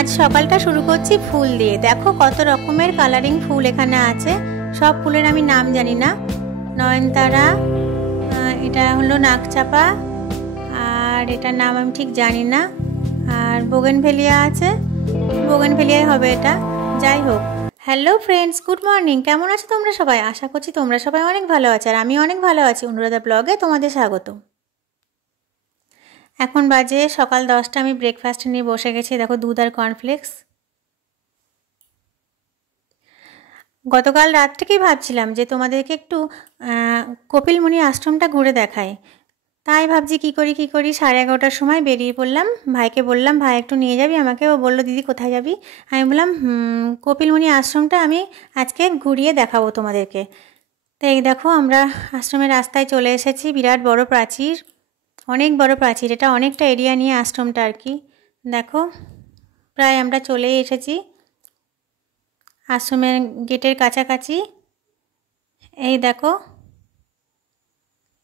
আজ সকালটা শুরু করছি ফুল দিয়ে। দেখো কত রকমের কালারিং ফুল এখানে আছে। সব ফুলের আমি নাম জানি না। নয়নতারা, এটা হলো নাকচাপা, আর এটার নাম আমি ঠিক জানি না। আর বোগেনভেলিয়া আছে, বোগেনভেলিয়াই হবে এটা। যাই হোক, হ্যালো ফ্রেন্ডস, গুড মর্নিং। কেমন আছো তোমরা সবাই? আশা করছি তোমরা সবাই অনেক ভালো আছো, আর আমি অনেক ভালো আছি। অনুরাধা ব্লগে তোমাদের স্বাগত। এখন বাজে সকাল 10টা। আমি ব্রেকফাস্ট নিয়ে বসে গেছি। দেখো দুধ আর কর্নফ্লেক্স। গতকাল রাত থেকেই ভাবছিলাম যে তোমাদেরকে একটু কপিলমুনি আশ্রমটা ঘুরে দেখাই। তাই ভাবছি কী করি 11:30টার সময় বেরিয়ে পড়লাম। ভাইকে বললাম, ভাই একটু নিয়ে যাবি আমাকে? ও বললো, দিদি কোথায় যাবি? আমি বললাম কপিলমুনি আশ্রমটা আমি আজকে ঘুরিয়ে দেখাবো তোমাদেরকে। তো এই দেখো আমরা আশ্রমের রাস্তায় চলে এসেছি। বিরাট বড় প্রাচীর, অনেক বড় প্রাচীর। এটা অনেকটা এরিয়া নিয়ে আশ্রমটা আর কি। দেখো প্রায় আমরা চলেই এসেছি আশ্রমের গেটের কাছাকাছি। এই দেখো,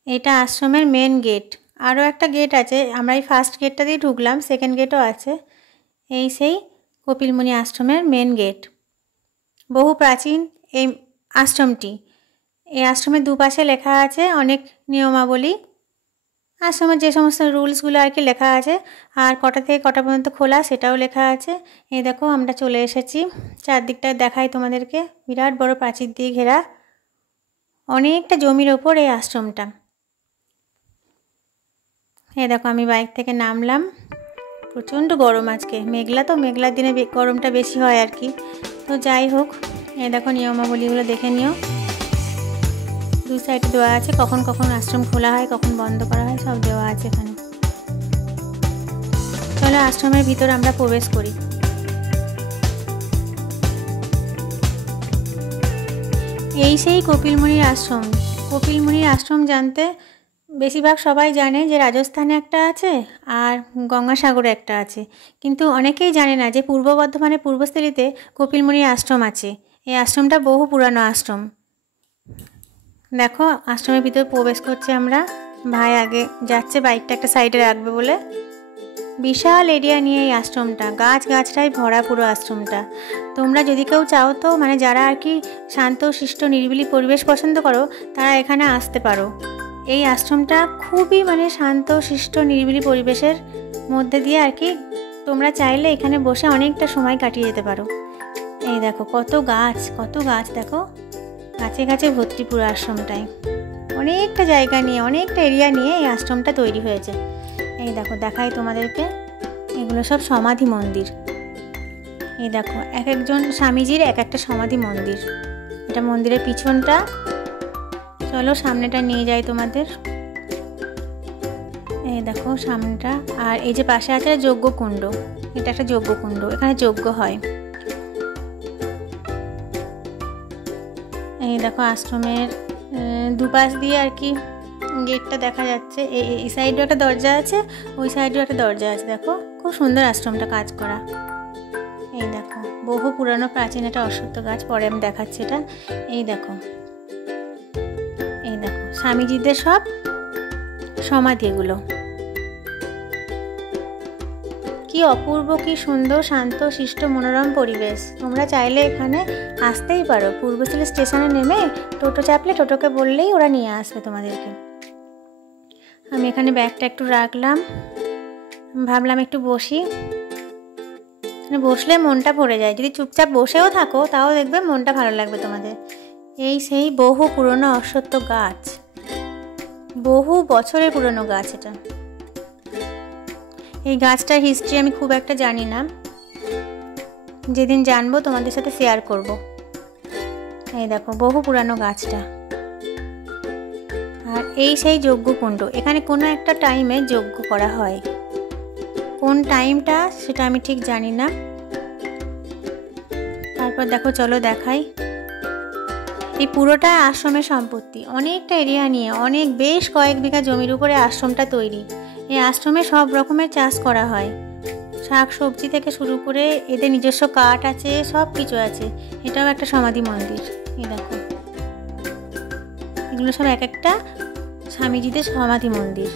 এটা আশ্রমের মেন গেট। আরও একটা গেট আছে, আমরা এই ফার্স্ট গেটটা দিয়ে ঢুকলাম, সেকেন্ড গেটও আছে। এই সেই কপিলমুনি আশ্রমের মেন গেট। বহু প্রাচীন এই আশ্রমটি। এই আশ্রমের দুপাশে লেখা আছে অনেক নিয়মাবলী, আশ্রমের যে সমস্ত রুলসগুলো আর কি লেখা আছে, আর কটা থেকে কটা পর্যন্ত খোলা সেটাও লেখা আছে। এই দেখো আমরা চলে এসেছি। চারদিকটা দেখাই তোমাদেরকে। বিরাট বড় প্রাচীর দিয়ে ঘেরা, অনেকটা জমির ওপর এই আশ্রমটা। এই দেখো আমি বাইক থেকে নামলাম। প্রচণ্ড গরম আজকে, মেঘলা তো, মেঘলার দিনে গরমটা বেশি হয় আর কি। তো যাই হোক, এই দেখো নিয়মাবলীগুলো দেখে নিও। দুই সাইডে দেওয়া আছে, কখন কখন আশ্রম খোলা হয়, কখন বন্ধ করা হয়, সব দেওয়া আছে এখানে। চলো আশ্রমের ভিতর আমরা প্রবেশ করি। এই সেই কপিলমুনির আশ্রম। কপিলমুনির আশ্রম জানতে বেশিরভাগ সবাই জানে যে রাজস্থানে একটা আছে আর গঙ্গাসাগরে একটা আছে, কিন্তু অনেকেই জানে না যে পূর্ব বর্ধমানে পূর্বস্থলীতে কপিলমুনির আশ্রম আছে। এই আশ্রমটা বহু পুরানো আশ্রম। দেখো আশ্রমের ভিতরে প্রবেশ করছি আমরা। ভাই আগে যাচ্ছে, বাইকটা একটা সাইডে রাখবে বলে। বিশাল এরিয়া নিয়ে এই আশ্রমটা, গাছগাছটাই ভরা পুরো আশ্রমটা। তোমরা যদি কেউ চাও তো, মানে যারা আর কি শান্ত শিষ্ট নিরিবিলি পরিবেশ পছন্দ করো, তারা এখানে আসতে পারো। এই আশ্রমটা খুবই শান্ত শিষ্ট নিরিবিলি পরিবেশের মধ্যে দিয়ে আর কি তোমরা চাইলে এখানে বসে অনেকটা সময় কাটিয়ে যেতে পারো। এই দেখো কত গাছ দেখো, গাছে গাছে ভর্তি পুরো আশ্রমটায়। অনেকটা জায়গা নিয়ে, অনেকটা এরিয়া নিয়ে এই আশ্রমটা তৈরি হয়েছে। এই দেখো দেখাই তোমাদেরকে, এগুলো সব সমাধি মন্দির। এই দেখো এক একজন স্বামীজির এক একটা সমাধি মন্দির। এটা মন্দিরের পিছনটা। চলো সামনেটা নিয়ে যাই তোমাদের। এই দেখো সামনেটা। আর এই যে পাশে আছে যজ্ঞকুণ্ড, এটা একটা যজ্ঞকুণ্ড, এখানে যজ্ঞ হয়। এই দেখো আশ্রমের দুপাশ দিয়ে আর কি গেটটা দেখা যাচ্ছে। এই সাইডেও একটা দরজা আছে, ওই সাইডেও একটা দরজা আছে। দেখো খুব সুন্দর আশ্রমটা কাজ করা। এই দেখো বহু পুরানো প্রাচীন একটা অশ্বত্থ গাছ, পরে আমি দেখাচ্ছি এটা। এই দেখো স্বামীজিদের সব সমাধি। এগুলো কি অপূর্ব, কি সুন্দর, শান্ত শিষ্ট মনোরম পরিবেশ। তোমরা চাইলে এখানে আসতেই পারো। পূর্বস্থলী স্টেশনে নেমে টোটো চাপলে টোটোকে বললেই ওরা নিয়ে আসবে তোমাদেরকে। আমি এখানে ব্যাগটা একটু রাখলাম, ভাবলাম একটু বসি। বসলে মনটা ভরে যায়। যদি চুপচাপ বসেও থাকো তাও দেখবে মনটা ভালো লাগবে তোমাদের। এই সেই বহু পুরনো অশ্বত্থ গাছ, বহু বছরের পুরনো গাছ এটা। এই গাছটার হিস্ট্রি আমি খুব একটা জানি না, যেদিন জানবো তোমাদের সাথে শেয়ার করব। এই দেখো বহু পুরানো গাছটা। আর এই সেই যজ্ঞকুণ্ড, এখানে কোনো একটা টাইমে যজ্ঞ করা হয়। কোন টাইমটা সেটা আমি ঠিক জানি না। তারপর দেখো চলো দেখাই। এই পুরোটা আশ্রমের সম্পত্তি। অনেকটা এরিয়া নিয়ে, বেশ কয়েক বিঘা জমির উপরে আশ্রমটা তৈরি। এই আশ্রমে সব রকমের চাষ করা হয়, শাক সবজি থেকে শুরু করে এদের নিজস্ব কাঠ আছে, সব কিছু আছে। এটাও একটা সমাধি মন্দির। এই দেখো এগুলো সব এক একটা স্বামীজিদের সমাধি মন্দির।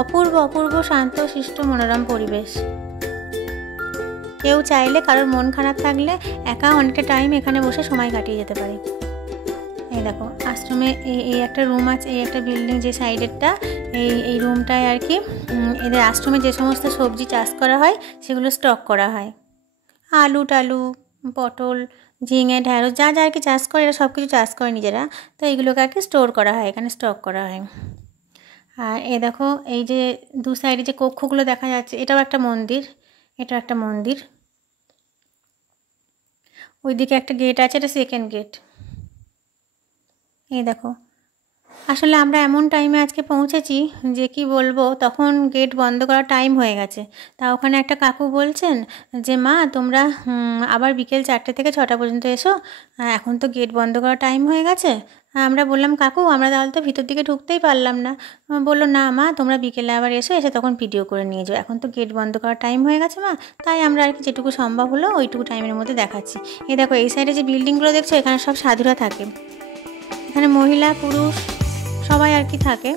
অপূর্ব অপূর্ব শান্ত শিষ্ট মনোরম পরিবেশ। কেউ চাইলে কারোর মন খারাপ থাকলে একা অনেকটা টাইম এখানে বসে সময় কাটিয়ে যেতে পারে। এই দেখো আশ্রমে এই একটা রুম আছে, এই একটা বিল্ডিং যে সাইডেরটা, এই রুমটায় আর কি এদের আশ্রমে যে সমস্ত সবজি চাষ করা হয় সেগুলো স্টক করা হয়। আলু টালু, পটল, ঝিঙে, ঢ্যাঁড়স যা যা আর কি চাষ করে, এরা সব কিছু চাষ করে নিজেরা, তো এইগুলোকে আর কি স্টোর করা হয়, এখানে স্টক করা হয়। আর এ দেখো এই যে দু সাইডে যে কক্ষগুলো দেখা যাচ্ছে, এটাও একটা মন্দির, এটাও একটা মন্দির। ওইদিকে একটা গেট আছে, এটা সেকেন্ড গেট। এই দেখো আসলে আমরা এমন টাইমে আজকে পৌঁছেছি যে কি বলবো, তখন গেট বন্ধ করার টাইম হয়ে গেছে। তা ওখানে একটা কাকু বলছেন যে মা তোমরা আবার বিকেল 4টে থেকে 6টা পর্যন্ত এসো, এখন তো গেট বন্ধ করার টাইম হয়ে গেছে। আমরা বললাম কাকু আমরা তাহলে তো ভিতর দিকে ঢুকতেই পারলাম না। বললো না মা তোমরা বিকেলে আবার এসো, এসে তখন ভিডিও করে নিয়ে যাও, এখন তো গেট বন্ধ করার টাইম হয়ে গেছে মা, তাই আমরা আর কি যেটুকু সম্ভব হলো ওইটুকু টাইমের মধ্যে দেখাচ্ছি। এই দেখো এই সাইডে যে বিল্ডিংগুলো দেখছো, এখানে সব সাধুরা থাকে, এখানে মহিলা পুরুষ সবাই আর কি থাকে।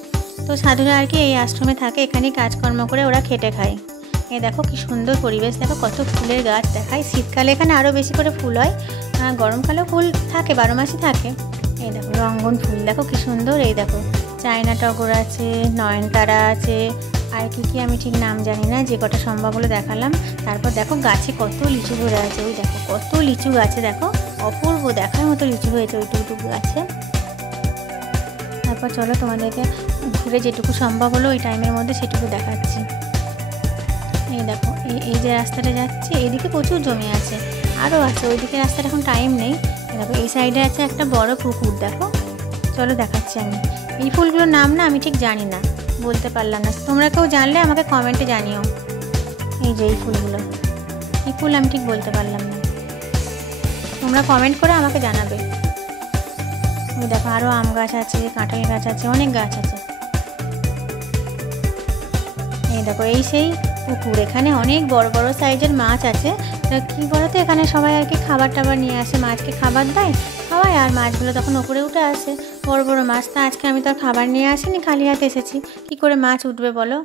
তো সাধুরা আর কি এই আশ্রমে থাকে, এখানেই কাজকর্ম করে ওরা খেটে খায়। এই দেখো কি সুন্দর পরিবেশ, দেখো কত ফুলের গাছ দেখায়। শীতকালে এখানে আরও বেশি করে ফুল হয়, গরমকালেও ফুল থাকে, 12 মাসই থাকে। এই দেখো রঙ্গন ফুল দেখো কি সুন্দর। এই দেখো চায়না টগর আছে, নয়নতারা আছে, আর কি কি আমি ঠিক নাম জানি না, যে কটা সম্ভব হলো দেখালাম। তারপর দেখো গাছে কত লিচু ধরে আছে, ওই দেখো কত লিচু গাছে, দেখো অপূর্ব দেখার মতো লিচু হয়েছে ওইটুকু গাছে। তারপর চলো তোমাদেরকে ঘুরে যেটুকু সম্ভব হলো ওই টাইমের মধ্যে সেটুকু দেখাচ্ছি। এই দেখো এই যে রাস্তাটা যাচ্ছে, এইদিকে প্রচুর জমি আছে, আরও আছে, ওইদিকে রাস্তাটা এখন টাইম নেই। দেখো এই সাইডে আছে একটা বড় পুকুর, দেখো চলো দেখাচ্ছি আমি। এই ফুলগুলোর নাম না আমি ঠিক জানি না, বলতে পারলাম না, তোমরা কেউ জানলে আমাকে কমেন্টে জানিও। এই যে এই ফুলগুলো, এই ফুল আমি ঠিক বলতে পারলাম না, তোমরা কমেন্ট করে আমাকে জানাবে। ওই দেখো আরও আম গাছ আছে, কাঁঠাল গাছ আছে, অনেক গাছ আছে। এই দেখো এই সেই পুকুর, এখানে অনেক বড় বড় সাইজের মাছ আছে। কী বলতো এখানে সবাই আর কি খাবার টাবার নিয়ে আসে, মাছকে খাবার দেয়, খাওয়ায়, আর মাছগুলো তখন উপরে উঠে আসে, বড় বড় মাছ। তা আজকে আমি তো আর খাবার নিয়ে আসিনি, খালি হাতে এসেছি, কী করে মাছ উঠবে বলো,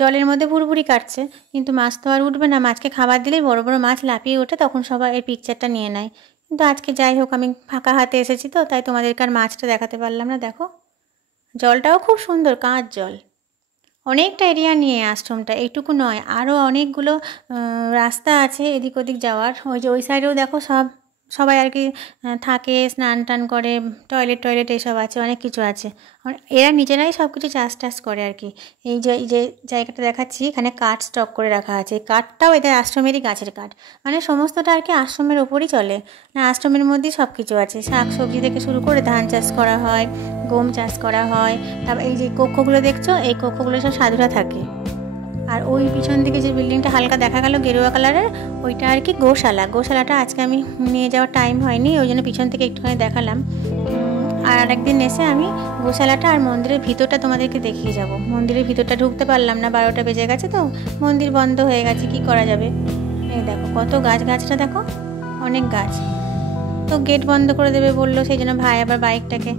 জলের মধ্যে ভুরভুরি কাটছে, কিন্তু মাছ তো আর উঠবে না, মাছকে খাবার দিলেই বড় বড় মাছ লাফিয়ে ওঠে, তখন সবাই এর পিকচারটা নিয়ে নেয়। কিন্তু আজকে যাই হোক আমি ফাঁকা হাতে এসেছি তো, তাই তোমাদেরকে আর মাছটা দেখাতে পারলাম না। দেখো জলটাও খুব সুন্দর, কাঁচ জল। অনেকটা এরিয়া নিয়ে আশ্রমটা, এইটুকু নয়, আরও অনেকগুলো রাস্তা আছে এদিক ওদিক যাওয়ার। ওই যে ওই সাইডেও দেখো সবাই আর কি থাকে, স্নান টান করে, টয়লেট এসব আছে, অনেক কিছু আছে। এরা নিজেরাই সব কিছু চাষ টাস করে আর কি। এই যে জায়গাটা দেখাচ্ছি, এখানে কাঠ স্টক করে রাখা আছে, এই কাঠটাও এদের আশ্রমেরই গাছের কাঠ, মানে সমস্তটা আর কি আশ্রমের ওপরই চলে, না আশ্রমের মধ্যেই সব কিছু আছে, শাক সবজি থেকে শুরু করে ধান চাষ করা হয়, গম চাষ করা হয়। তারপর এই যে কক্ষগুলো দেখছো, এই কক্ষগুলো সব সাধুরা থাকে। আর ওই পিছন দিকে যে বিল্ডিংটা হালকা দেখা গেল গেরুয়া কালারের, ওইটা আর কি গোশালাটা আজকে আমি নিয়ে যাওয়ার টাইম হয়নি, ওই জন্য পিছন থেকে একটুখানি দেখালাম। আর আরেকদিন এসে আমি গোশালাটা আর মন্দিরের ভিতরটা তোমাদেরকে দেখিয়ে যাব। মন্দিরের ভিতরটা ঢুকতে পারলাম না, 12টা বেজে গেছে তো, মন্দির বন্ধ হয়ে গেছে, কি করা যাবে। এই দেখো কত গাছটা দেখো, অনেক গাছ। তো গেট বন্ধ করে দেবে বললো, সেই জন্য ভাই আবার বাইকটাকে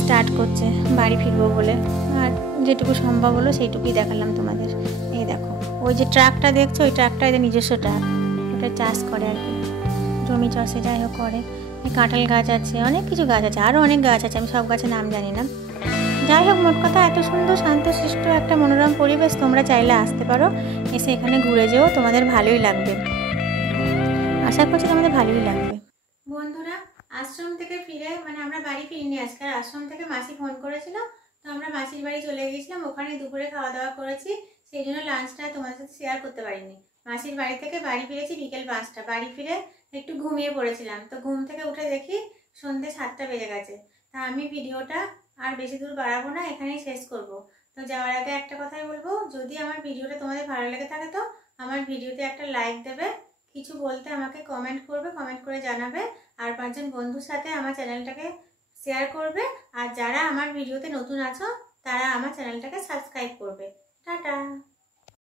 স্টার্ট করছে বাড়ি ফিরবো বলে। আর যেটুকু সম্ভব হলো সেইটুকুই দেখালাম তোমাদের। এই দেখো ওই যে ট্রাকটা দেখছো, ওই ট্রাকটা এদের নিজস্ব ট্রাক, ওটা চাষ করে আর কি, জমি চাষে যাই হোক করে। এই কাঁঠাল গাছ আছে, অনেক কিছু গাছ আছে, আরও অনেক গাছ আছে, আমি সব গাছের নাম জানি না। যাই হোক মোট কথা এত সুন্দর শান্তশিষ্ট একটা মনোরম পরিবেশ, তোমরা চাইলে আসতে পারো, এসে এখানে ঘুরে যেও, তোমাদের ভালোই লাগবে, আশা করছি তোমাদের ভালোই লাগবে। বন্ধুরা আশ্রম থেকে ফিরে, মানে আমরা বাড়ি ফিরিনি আজকে, আশ্রম থেকে মাসি ফোন করেছিল, তো আমরা মাসির বাড়ি চলে গিয়েছিলাম, ওখানে দুপুরে খাওয়া দাওয়া করেছি, সেই জন্য লাঞ্চটা তোমাদের সাথে শেয়ার করতে পারিনি। মাসির বাড়ি থেকে বাড়ি ফিরেছি বিকেল 5টা, বাড়ি ফিরে একটু ঘুমিয়ে পড়েছিলাম, তো ঘুম থেকে উঠে দেখি সন্ধ্যে 7টা বেজে গেছে। তা আমি ভিডিওটা আর বেশি দূর বাড়াবো না, এখানেই শেষ করব। তো যাওয়ার আগে একটা কথাই বলবো, যদি আমার ভিডিওটা তোমাদের ভালো লেগে থাকে তো আমার ভিডিওতে একটা লাইক দেবে, কিছু বলতে আমাকে কমেন্ট করবে, কমেন্ট করে জানাবে, আর 5 জন বন্ধুর সাথে আমার চ্যানেলটাকে শেয়ার করবে, আর যারা আমার ভিডিওতে নতুন আছো তারা আমার চ্যানেলটাকে সাবস্ক্রাইব করবে। টাটা।